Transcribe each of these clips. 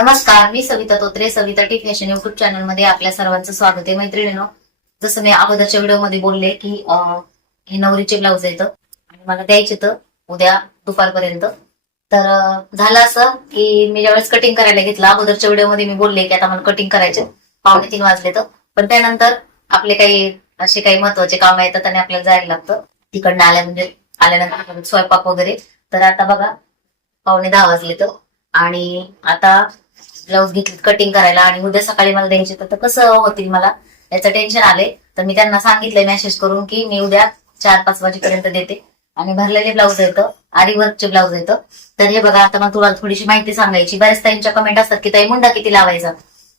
नमस्कार मी Savita Totre Savita T fashion YouTube चॅनलमध्ये आपल्या सर्वांचं स्वागत आहे. मैत्रिणीनो जसं मी अगोदरच्या व्हिडिओमध्ये बोलले की हे नवरीचे ब्लाऊज येतं आणि मला द्यायचे तर उद्या दुपारपर्यंत. तर झालं असं की मी ज्यावेळेस कटिंग करायला घेतलं अगोदरच्या व्हिडिओमध्ये मी बोलले की आता मला कटिंग करायचे पावणे तीन वाजले तर. पण त्यानंतर आपले काही असे काही महत्त्वाचे काम येतात आणि आपल्याला जायला लागतं. तिकडनं आल्या म्हणजे आल्यानंतर स्वयंपाक वगैरे. तर आता बघा पावणे दहा वाजले तर. आणि आता ब्लाऊज घेतली कटिंग करायला आणि उद्या सकाळी मला द्यायचे तर कसं होतील मला? याचं टेन्शन आले तर मी त्यांना सांगितलंय मेसेज करून की मी उद्या चार पाच वाजेपर्यंत देते. आणि भरलेले ब्लाऊज येतं आरी वर्कचे ब्लाऊज येतं तर हे बघा आता मला तुला थोडीशी माहिती सांगायची. बऱ्याच ताईंच्या कमेंट असतात की ताई मुंडा किती लावायचा?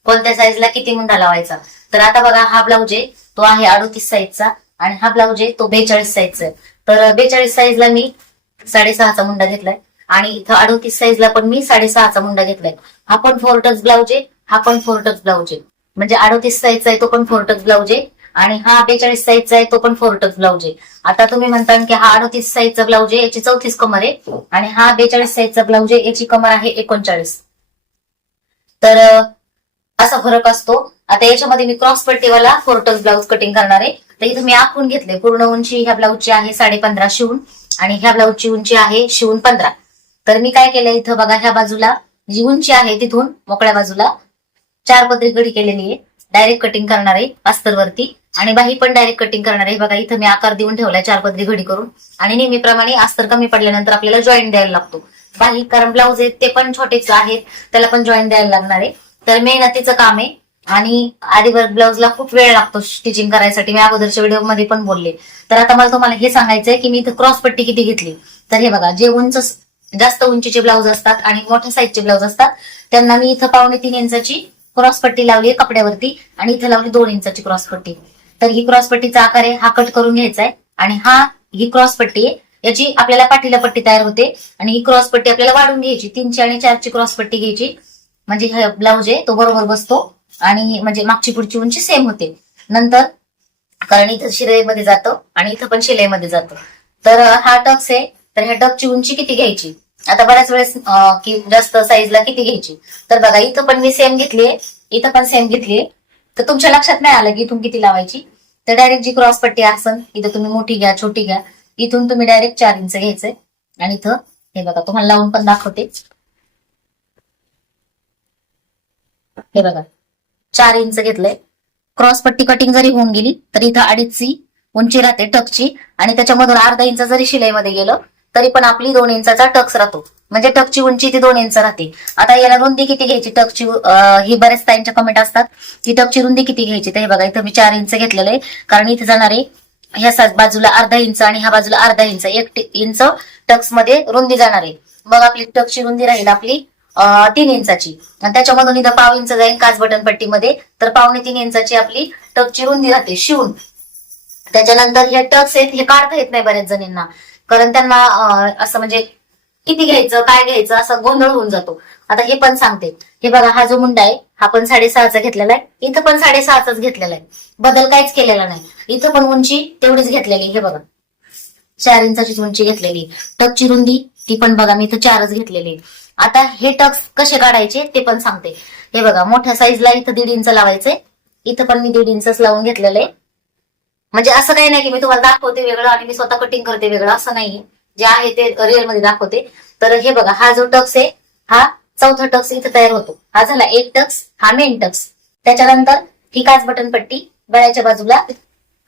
कोणत्या साईजला किती मुंडा लावायचा? तर आता बघा हा ब्लाऊज आहे तो आहे अडोतीस साईजचा आणि हा ब्लाऊज आहे तो बेचाळीस साईजचा आहे. तर बेचाळीस साईजला मी साडेसहाचा मुंडा घेतलाय. आणि इथं अडोतीस साईजला पण मी साडेसहाचा मुंडा घेतलाय. हा पण फोर टच ब्लाऊज आहे हा पण फोर टच ब्लाऊज आहे. म्हणजे अडोतीस साईजचा आहे तो पण फोर टच ब्लाऊज आहे आणि हा बेचाळीस साईजचा आहे तो पण फोर टच ब्लाऊज आहे. आता तुम्ही म्हणता की हा अडोतीस साईजचा ब्लाऊज आहे याची चौतीस कमर आहे आणि हा बेचाळीस साईजचा ब्लाऊज आहे याची कमर आहे एकोणचाळीस. तर असा फरक असतो. आता याच्यामध्ये मी क्रॉस पट्टीवाला फोर टच ब्लाऊज कटिंग करणार आहे. तर इथं मी आखून घेतले पूर्ण उंची ह्या ब्लाऊजची आहे साडे पंधरा शिवून आणि ह्या ब्लाऊजची उंची आहे शिवून पंधरा. तर मी काय केलं इथं बघा ह्या बाजूला जी उंची आहे तिथून मोकळ्या बाजूला चार पदरी कडी केलेली आहे. डायरेक्ट कटिंग करणार आहे अस्तरवरती आणि बाही पण डायरेक्ट कटिंग करणार आहे. बघा इथं मी आकार देऊन ठेवलाय चार पदरी घडी करून. आणि नेहमीप्रमाणे अस्तर कमी पडल्यानंतर आपल्याला जॉईंट द्यायला लागतो. बाही कारण ब्लाऊज आहेत ते पण छोटेच आहेत. त्याला पण जॉईंट द्यायला लागणार आहे. तर मेहनतीचं काम आहे. आणि आधीवर ब्लाऊजला खूप वेळ लागतो स्टिचिंग करायसाठी. मी अगोदरच्या व्हिडिओमध्ये पण बोलले. तर आता मला तुम्हाला हे सांगायचंय की मी इथं क्रॉस पट्टी किती घेतली? तर हे बघा जे उंच जास्त उंचीचे ब्लाऊज असतात आणि मोठ्या साईजचे ब्लाऊज असतात. त्यांना मी इथं पावणे तीन इंचाची क्रॉस पट्टी लावली आहे कपड्यावरती आणि इथं लावली दोन इंचाची क्रॉस पट्टी. तर ही क्रॉस पट्टीचा आकार आहे हा कट करून घ्यायचा आहे आणि हा ही क्रॉस पट्टी आहे याची आपल्याला पाठीला पट्टी तयार होते आणि ही क्रॉस पट्टी आपल्याला वाढून घ्यायची तीनची आणि चारची क्रॉस पट्टी घ्यायची. म्हणजे हा ब्लाऊज आहे तो बरोबर बसतो आणि म्हणजे मागची पुढची उंची सेम होते. नंतर कारण इथं शिलाईमध्ये जातं आणि इथं पण शिलाईमध्ये जातं. तर हा टक्स आहे तर ह्या टकची उंची किती घ्यायची? आता बऱ्याच वेळेस की जास्त साईजला किती घ्यायची? तर बघा इथं पण मी सेम घेतलीये इथं पण सेम घेतलीये. तर तुमच्या लक्षात नाही आलं की इथून किती लावायची? तर डायरेक्ट जी क्रॉस पट्टी असन इथं तुम्ही मोठी घ्या छोटी घ्या. इथून तुम्ही डायरेक्ट चार इंच घ्यायचंय. आणि इथं हे बघा तुम्हाला लावून पण दाखवते. हे बघा चार इंच घेतलंय. क्रॉस पट्टी कटिंग जरी होऊन गेली तर इथं अडीचची उंची राहते टकची. आणि त्याच्यामधून अर्धा इंच जरी शिलाईमध्ये गेलं तरी पण आपली दोन इंचाचा टक्स राहतो. म्हणजे टकची उंची ती दोन इंच राहते. आता याला रुंदी किती घ्यायची? टकची ही बऱ्याच ताईंच्या कमेंट असतात की टकची रुंदी किती घ्यायची? तर हे बघा इथं मी चार इंच घेतलेलं आहे. कारण इथे जाणारे ह्या बाजूला अर्धा इंच आणि ह्या बाजूला अर्धा इंच एक इंच टक्समध्ये रुंदी जाणार आहे. मग आपली टकची रुंदी राहील आपली तीन इंचाची. आणि त्याच्यामधून इथं पाव इंच जाईल काच बटन पट्टीमध्ये तर पावणे तीन इंचाची आपली टकची रुंदी राहते. शिवून. त्याच्यानंतर हे टक्स आहेत हे काढता येत नाही बऱ्याच जणींना. कारण त्यांना असं म्हणजे किती घ्यायचं काय घ्यायचं असं गोंधळ होऊन जातो. आता हे पण सांगते. हे बघा हा जो मुंडा आहे हा पण साडेसहाचा घेतलेला आहे. इथं पण साडेसहाचाच घेतलेला आहे. बदल काहीच केलेला नाही. इथं पण उंची तेवढीच घेतलेली हे बघा. चार इंचाचीच उंची घेतलेली टकची रुंदी ती पण बघा मी इथं चारच घेतलेली आता हे टक्स कसे काढायचे ते पण सांगते. हे बघा मोठ्या साईजला इथं दीड इंच लावायचे इथं पण मी दीड इंचच लावून घेतलेलं आहे. म्हणजे असं काही नाही की मी तुम्हाला दाखवते वेगळं आणि मी स्वतः कटिंग करते वेगळं असं नाही जे आहे ते रिअलमध्ये दाखवते. तर हे बघा हा जो टक्स आहे हा चौथा टक्स इथं तयार होतो. हा झाला एक टक्स हा मेन टक्स त्याच्यानंतर ही काच बटन पट्टी गळ्याच्या बाजूला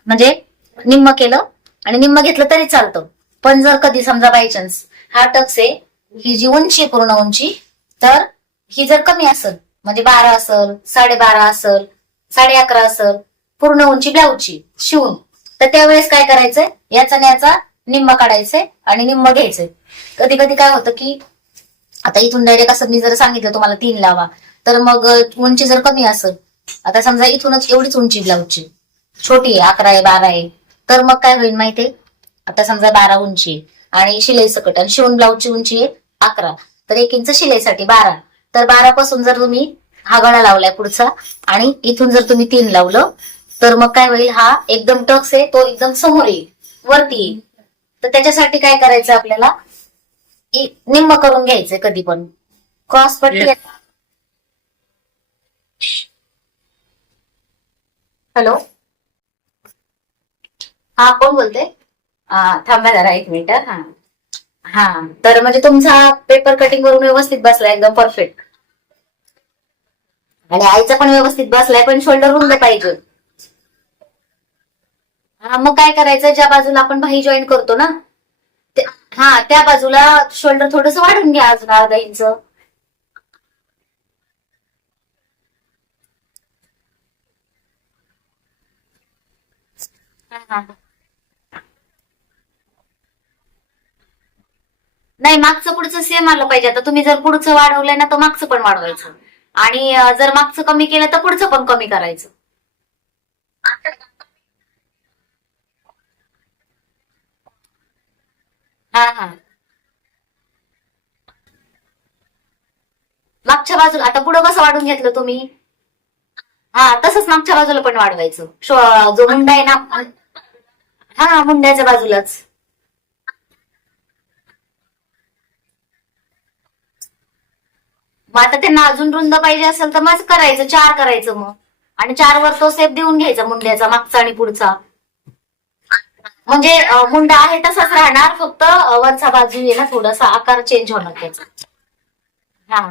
म्हणजे निम्म केलं आणि निम्म घेतलं तरी चालतं. पण जर कधी समजा बाय चान्स हा टक्स आहे ही जी उंची आहे पूर्ण उंची तर ही जर कमी असेल म्हणजे बारा असेल साडेबारा असेल साडे अकरा असेल पूर्ण उंची ब्लाऊजची शिवून. तर त्यावेळेस काय करायचंय? याचा याचा निम्म काढायचंय आणि निम्म घ्यायचंय. कधी कधी काय होतं की आता इथून डायरेक्ट असं मी जर सांगितलं तुम्हाला तीन लावा तर मग उंची जर कमी असेल आता समजा इथूनच एवढीच उंची ब्लाऊजची छोटी आहे अकरा आहे बारा आहे. तर मग काय होईल माहितीये? आता समजा बारा उंची आहे आणि शिलाई सकट आणि शिवून ब्लाऊजची उंची आहे अकरा. तर एक इंच शिलाईसाठी बारा. तर बारा पासून जर तुम्ही हा गळा लावलाय पुढचा आणि इथून जर तुम्ही तीन लावलं तर मग काय होईल? हा एकदम टक्स आहे तो एकदम समोर येईल वरती येईल. तर त्याच्यासाठी काय करायचं आपल्याला? निम्म करून घ्यायचंय कधी पण. क्रॉस पट्टी हॅलो हा कोण बोलते थांबा जरा एक मिनिट. हा. हा तर म्हणजे तुमचा पेपर कटिंग वरून व्यवस्थित बसला एकदम परफेक्ट आणि आईचा पण व्यवस्थित बसलाय पण शोल्डर रुंद पाहिजे. हा मग काय करायचं? ज्या बाजूला आपण भाई जॉईन करतो ना हा त्या बाजूला शोल्डर थोडस वाढून घ्या अजून अर्धा इंच नाही मागचं पुढचं सेम आलं पाहिजे. आता तुम्ही जर पुढचं वाढवलंय ना तर मागचं पण वाढवायचं. आणि जर मागचं कमी केलं तर पुढचं पण कमी करायचं. हा हा. मागच्या बाजूला आता पुढं कसं वाढून घेतलं तुम्ही? हा तसंच मागच्या बाजूला पण वाढवायचं. शो- जो मुंडा आहे ना हा मुंड्याच्या बाजूलाच. मग आता त्यांना अजून रुंद पाहिजे असेल तर मग करायचं चार करायचं मग. आणि चार वर तो सेप देऊन घ्यायचा मुंड्याचा मागचा आणि पुढचा. म्हणजे मुंडा आहे तसाच राहणार. फक्त वरचा बाजू आहे ना थोडासा आकार चेंज होणार त्याचा. हा.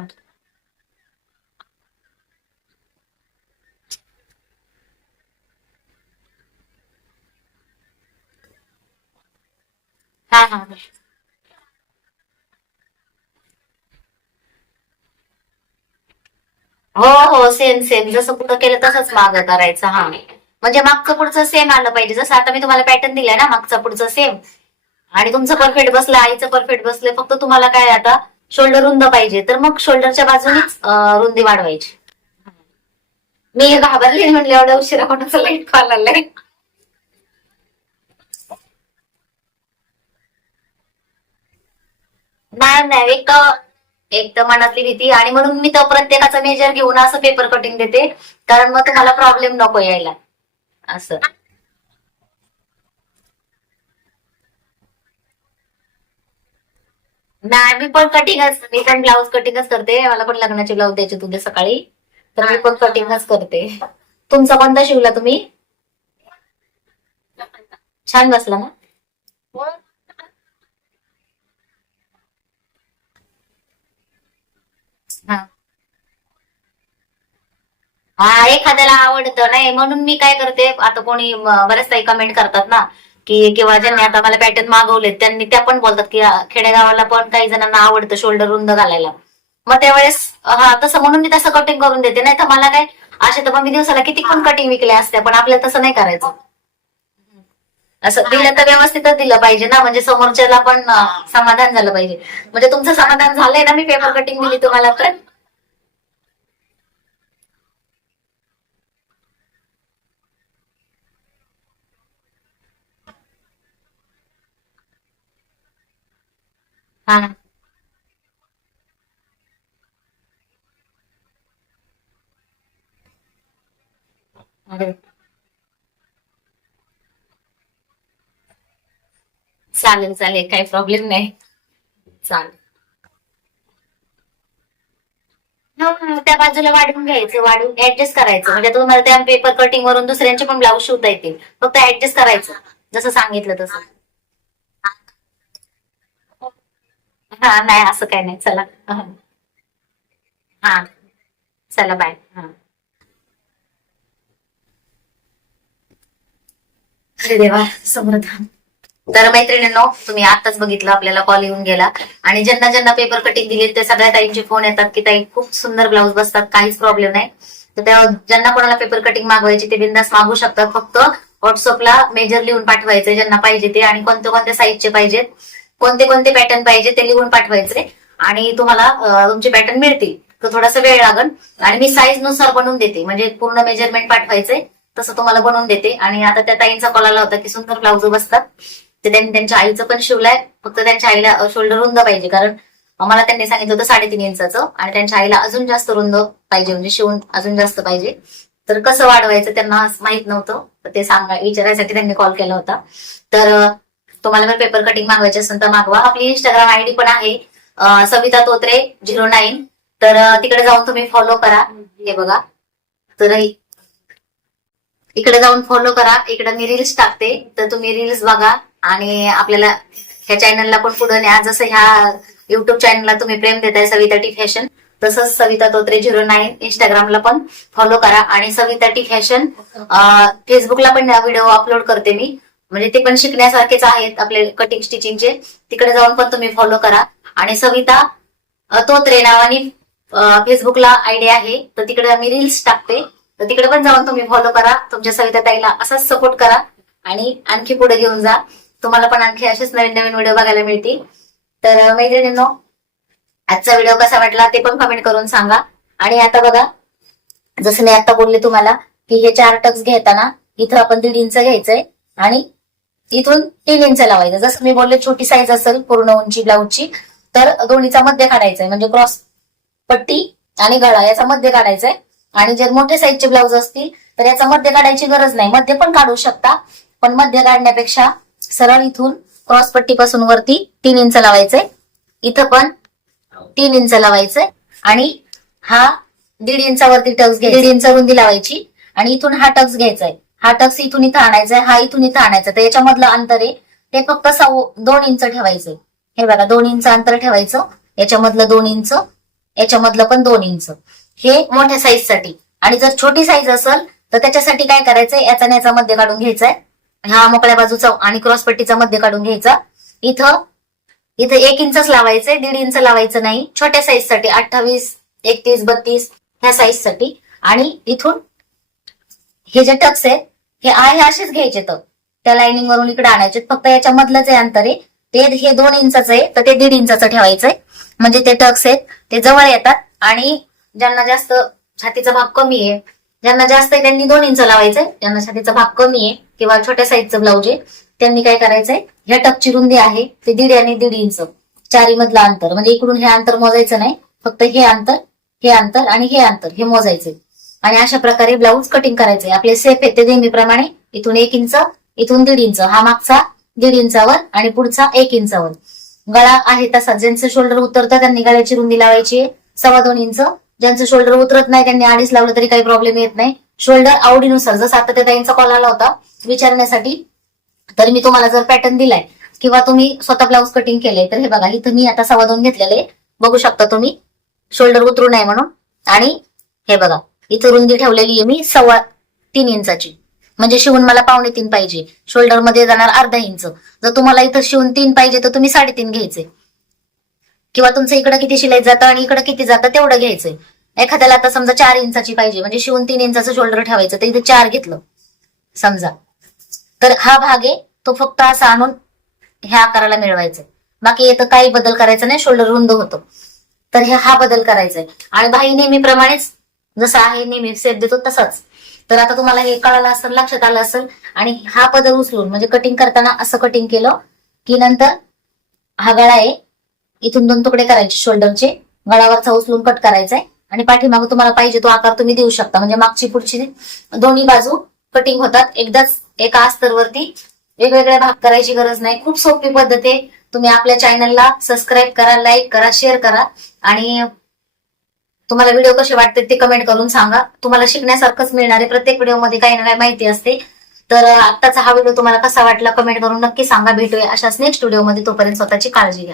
हा हा हो. हो सेम सेम जसं कुठं केलं तसंच मागं करायचं हा. म्हणजे मागचं पुढचं सेम आलं पाहिजे. जसं आता मी तुम्हाला पॅटर्न दिलाय ना मागचा पुढचं सेम आणि तुमचं परफेक्ट बसलं आईचं परफेक्ट बसलं फक्त तुम्हाला काय आता शोल्डर रुंद पाहिजे. तर मग शोल्डरच्या बाजूनेच रुंदी वाढवायची. मी घाबरले म्हणले एवढ्या उशिरा कोणाचा लाइट कॉल आलाय? नाही नाही एक तर एक तर मनातली भीती. आणि म्हणून मी तर प्रत्येकाचा मेजर घेऊन असं पेपर कटिंग देते. कारण मग तुम्हाला प्रॉब्लेम नको यायला. असं. नाही मी पण कटिंगच मी पण ब्लाऊज कटिंगच करते. मला पण लग्नाचे ब्लाऊज द्यायचे तुझे सकाळी. तर मी पण कटिंगच करते. तुमचा कोणता शिवला तुम्ही? छान बसला ना हा हा एखाद्याला आवडतं नाही म्हणून मी काय करते आता कोणी बऱ्याच काही कमेंट करतात ना की किंवा ज्यांनी आता मला पॅटर्न मागवलेत त्यांनी त्या पण बोलतात की खेडेगावाला पण काही जणांना आवडतं शोल्डर रुंद घालायला. मग त्यावेळेस हा तसं म्हणून मी तसं कटिंग करून देते. नाही तर मला काय असे तर मग मी दिवसाला किती पण कटिंग विकल्या असत्या पण आपल्याला तसं नाही करायचं. असं दिलं तर व्यवस्थितच दिलं पाहिजे ना म्हणजे समोरच्याला पण समाधान झालं पाहिजे. म्हणजे तुमचं समाधान झालंय ना मी पेपर कटिंग दिली तुम्हाला तर? हा. अरे. चालेल चालेल काही प्रॉब्लेम नाही. चालेल. हा, त्या बाजूला वाढवून घ्यायचं वाढवून ऍडजस्ट करायचं. म्हणजे तुम्हाला त्या पेपर कटिंग वरून दुसऱ्यांचे पण ब्लाऊज शिवता येतील फक्त ऍडजस्ट करायचं. जसं सांगितलं तसं. हा नाही असं काही नाही. चला. हा. चला बाय. हा. अरे देवा समर्थ तर मैत्रिणींनो तुम्ही आताच बघितलं आपल्याला कॉल येऊन गेला. आणि ज्यांना ज्यांना पेपर कटिंग दिली ते सगळ्या ताईंचे फोन येतात की ताई खूप सुंदर ब्लाऊज बसतात काहीच प्रॉब्लेम नाही. तर त्या ज्यांना कोणाला पेपर कटिंग मागवायची ते बिंदास मागू शकतात. फक्त व्हॉट्सअपला मेजर लिहून पाठवायचे ज्यांना पाहिजे ते आणि कोणत्या कोणत्या साईजचे पाहिजेत. कोणते कोणते पॅटर्न पाहिजे ते लिहून पाठवायचे. आणि तुम्हाला तुमचे पॅटर्न मिळतील. तर थोडासा वेळ लागेल आणि मी साईजनुसार बनवून देते. म्हणजे पूर्ण मेजरमेंट पाठवायचे तसं तुम्हाला बनवून देते. आणि आता त्या ताईंचा कॉल आला होता की सुंदर ब्लाऊज बसतात. ते त्यांनी त्यांच्या आईचं पण शिवलाय. फक्त त्यांच्या आईला शोल्डर रुंद पाहिजे. कारण मला त्यांनी सांगितलं होतं साडेतीन इंचाचं. आणि त्यांच्या आईला अजून जास्त रुंद पाहिजे. म्हणजे शिवून अजून जास्त पाहिजे. तर कसं वाढवायचं त्यांना माहीत नव्हतं. ते सांगा विचारायसाठी त्यांनी कॉल केला होता. तर तुम्हाला पण पेपर कटिंग मागवायचे असेल तर मागवा. आपली इंस्टाग्राम आयडी पण आहे सविता तोत्रे झिरो नाईन. तर तिकडे जाऊन तुम्ही फॉलो करा. हे बघा. तर इकडे जाऊन फॉलो करा. इकडे मी रील्स टाकते. तर तुम्ही रील्स बघा. आणि आपल्याला ह्या चॅनलला पण पुढे न्या. जसं ह्या युट्यूब चॅनलला तुम्ही प्रेम देताय सविता टी फॅशन तसंच सविता तोत्रे झिरो नाईन इंस्टाग्रामला पण फॉलो करा. आणि सविता टी फॅशन फेसबुकला पण व्हिडिओ अपलोड करते मी. म्हणजे ते पण शिकण्यासारखेच आहेत आपले कटिंग स्टिचिंगचे तिकडे जाऊन पण तुम्ही फॉलो करा. आणि सविता तोत्रे नावाने फेसबुकला आयडी आहे. तर तिकडे मी रील्स टाकते. तर तिकडे पण जाऊन तुम्ही फॉलो करा. तुमच्या सविता ताईला असाच सपोर्ट करा. आणि आणखी पुढे घेऊन जा. तुम्हाला पण आणखी असेच नवीन नवीन व्हिडिओ बघायला मिळतील. तर मैत्रिणींनो आजचा व्हिडिओ कसा वाटला ते पण कमेंट करून सांगा. आणि आता बघा जसं मी आता बोलले तुम्हाला की हे चार टक्स घेताना इथं आपण दीड इंच घ्यायचंय. आणि इथून तीन इंच लावायचं. जसं मी बोलले छोटी साईज असेल पूर्ण उंची ब्लाऊजची तर दोन्हीचा मध्य काढायचंय. म्हणजे क्रॉस पट्टी आणि गळा याचा मध्य काढायचंय. आणि जर मोठे साईजचे ब्लाऊज असतील तर याचा मध्य काढायची गरज नाही. मध्य पण काढू शकता पण मध्य काढण्यापेक्षा सरळ इथून क्रॉस पट्टीपासून वरती तीन इंच लावायचंय. इथं पण तीन इंच लावायचंय. आणि हा दीड इंचावरती टक्स घ्यायचा. दीड इंच रुंदी लावायची. आणि इथून हा टक्स घ्यायचा आहे हा टक्स इथून इथं आणायचा हा इथून इथं आणायचा तर याच्यामधलं अंतर आहे ते फक्त सव दोन इंच ठेवायचंय. हे बघा दोन इंच अंतर ठेवायचं याच्यामधलं दोन इंच याच्यामधलं पण दोन इंच. हे मोठ्या साईजसाठी. आणि जर छोटी साईज असेल तर त्याच्यासाठी काय करायचंय याचा याचा मध्य काढून घ्यायचाय. हा मोकळ्या बाजूचा आणि क्रॉसपट्टीचा मध्ये मध्य काढून घ्यायचा. इथं इथं एक इंचच लावायचंय दीड इंच लावायचं नाही. छोट्या साईजसाठी अठ्ठावीस एकतीस बत्तीस ह्या साईजसाठी. आणि इथून हे जे टक्स आहेत हे आहे असेच घ्यायचे तर. त्या लाइनिंग वरून इकडे आणायचे. फक्त याच्यामधलंच आहे अंतर आहे. ते हे दोन इंचाचं आहे तर ते दीड इंचाचं ठेवायचंय. म्हणजे ते टक्स आहेत ते जवळ येतात. आणि ज्यांना जास्त छातीचा भाग कमी आहे ज्यांना जास्त आहे त्यांनी दोन इंच लावायचंय. ज्यांना छातीचा भाग कमी आहे किंवा छोट्या साईजचं ब्लाऊज आहे त्यांनी काय करायचंय ह्या टकची रुंदी आहे ते दीड आणि दीड इंच. चारी मधलं अंतर. म्हणजे इकडून हे अंतर मोजायचं नाही. फक्त हे अंतर हे अंतर आणि हे अंतर हे मोजायचंय. आणि अशा प्रकारे ब्लाऊज कटिंग करायचे आपले सेफ आहे ते नेहमीप्रमाणे. इथून एक इंच इथून दीड इंच. हा मागचा दीड इंचावर आणि पुढचा एक इंचावर. गळा आहे तसा. ज्यांचं शोल्डर उतरतं त्यांनी गळ्याची रुंदी लावायची आहे. सव्वा दोन इंच. ज्यांचं शोल्डर उतरत नाही त्यांनी अडीच लावलं तरी काही प्रॉब्लेम येत नाही. शोल्डर आवडीनुसार जसं आता त्या ताईंचा कॉल आला होता विचारण्यासाठी तर मी तुम्हाला जर पॅटर्न दिलाय किंवा तुम्ही स्वतः ब्लाऊज कटिंग केले तर हे बघा इथं मी आता सव्वा दोन घेतलेले बघू शकता तुम्ही. शोल्डर उतरू नये म्हणून. आणि हे बघा इथं रुंदी ठेवलेली आहे मी सव्वा तीन इंचाची. म्हणजे शिवून मला पावणे तीन पाहिजे. शोल्डरमध्ये जाणार अर्धा इंच. जर तुम्हाला इथं शिवून तीन पाहिजे तर तुम्ही साडेतीन घ्यायचे. किंवा तुमचं इकडे किती शिलाई जातं आणि इकडं किती जातं तेवढं घ्यायचंय एखाद्याला आता समजा चार इंचाची पाहिजे म्हणजे शिवून तीन इंचाचं शोल्डर ठेवायचं तर इथे चार घेतलं. समजा. तर हा भाग आहे तो फक्त असा आणून ह्या आकाराला मिळवायचा बाकी इथं काही बदल करायचा नाही शोल्डर रुंद होतो. तर हे हा बदल करायचा आहे. आणि बाई नेहमीप्रमाणेच जसं आहे नेहमी सेप देतो तसाच. तर आता तुम्हाला हे कळालं असेल लक्षात आलं असेल आणि हा पदर उचलून म्हणजे कटिंग करताना असं कटिंग केलं की नंतर हा गळा आहे इथून दोन तुकडे करायचे शोल्डरचे गळावरचा उचलून कट करायचा आहे आणि पाठीमागं तुम्हाला पाहिजे तो आकार तुम्ही देऊ शकता म्हणजे मागची पुढची दोन्ही बाजू कटिंग होतात. एकदाच एका अस्तरवरती वेगवेगळे भाग करायची गरज नाही. खूप सोपी पद्धत आहे. तुम्ही आपल्या चॅनलला सबस्क्राईब करा लाईक करा शेअर करा आणि तुम्हाला व्हिडिओ कसे वाटते ते कमेंट करून सांगा. तुम्हाला शिकण्यासारखंच मिळणार आहे प्रत्येक व्हिडिओमध्ये काही ना काही माहिती असते. तर आत्ताचा हा व्हिडिओ तुम्हाला कसा वाटला कमेंट करून नक्की सांगा. भेटूया अशाच नेक्स्ट व्हिडिओमध्ये तोपर्यंत स्वतःची काळजी घ्या.